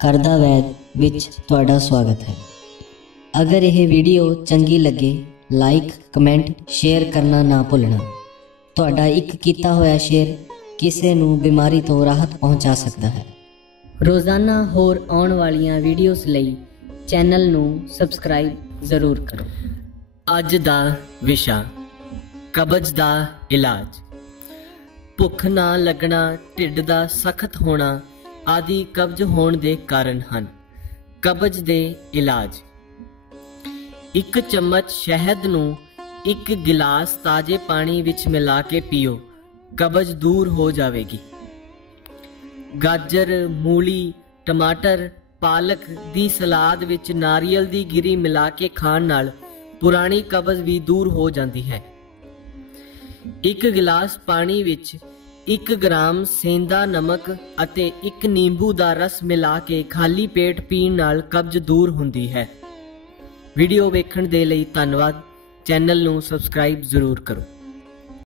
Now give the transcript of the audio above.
ਕਰਦਾ ਵੈਦ ਵਿੱਚ ਤੁਹਾਡਾ ਸਵਾਗਤ ਹੈ। ਅਗਰ ਇਹ ਵੀਡੀਓ ਚੰਗੀ ਲੱਗੇ ਲਾਈਕ ਕਮੈਂਟ ਸ਼ੇਅਰ ਕਰਨਾ ਨਾ ਭੁੱਲਣਾ। ਤੁਹਾਡਾ ਇੱਕ ਕੀਤਾ ਹੋਇਆ ਸ਼ੇਅਰ ਕਿਸੇ ਨੂੰ ਬਿਮਾਰੀ ਤੋਂ ਰਾਹਤ ਪਹੁੰਚਾ ਸਕਦਾ ਹੈ। ਰੋਜ਼ਾਨਾ ਹੋਰ ਆਉਣ ਵਾਲੀਆਂ ਵੀਡੀਓਜ਼ ਲਈ ਚੈਨਲ ਨੂੰ ਸਬਸਕ੍ਰਾਈਬ ਜ਼ਰੂਰ ਕਰੋ। ਅੱਜ ਦਾ ਵਿਸ਼ਾ, ਕਬਜ਼ ਦਾ ਇਲਾਜ। ਭੁੱਖ ਨਾ ਲੱਗਣਾ, ਢਿੱਡ ਦਾ ਸਖਤ ਹੋਣਾ ਆਦਿ ਕਬਜ਼ ਹੋਣ ਦੇ ਕਾਰਨ ਹਨ। ਕਬਜ਼ ਦੇ ਇਲਾਜ। ਇੱਕ ਚਮਚ ਸ਼ਹਿਦ ਨੂੰ ਇੱਕ ਗਿਲਾਸ ਤਾਜ਼ੇ ਪਾਣੀ ਵਿੱਚ ਮਿਲਾ ਕੇ ਪੀਓ। ਕਬਜ਼ ਦੂਰ ਹੋ ਜਾਵੇਗੀ। ਗਾਜਰ, ਮੂਲੀ, ਟਮਾਟਰ, ਪਾਲਕ ਦੀ ਸਲਾਦ ਵਿੱਚ ਨਾਰੀਅਲ ਦੀ ਗਿਰੀ ਮਿਲਾ ਕੇ ਖਾਣ ਨਾਲ ਪੁਰਾਣੀ ਕਬਜ਼ ਵੀ ਦੂਰ ਹੋ ਜਾਂਦੀ ਹੈ। ਇੱਕ ਗਿਲਾਸ ਪਾਣੀ ਵਿੱਚ 1 ਗ੍ਰਾਮ ਸੇਂਦਾ ਨਮਕ ਅਤੇ ਇੱਕ ਨਿੰਬੂ ਦਾ ਰਸ ਮਿਲਾ ਕੇ ਖਾਲੀ ਪੇਟ ਪੀਣ ਨਾਲ ਕਬਜ਼ ਦੂਰ ਹੁੰਦੀ ਹੈ। ਵੀਡੀਓ ਵੇਖਣ ਦੇ ਲਈ ਧੰਨਵਾਦ। ਚੈਨਲ ਨੂੰ ਸਬਸਕ੍ਰਾਈਬ ਜ਼ਰੂਰ ਕਰੋ।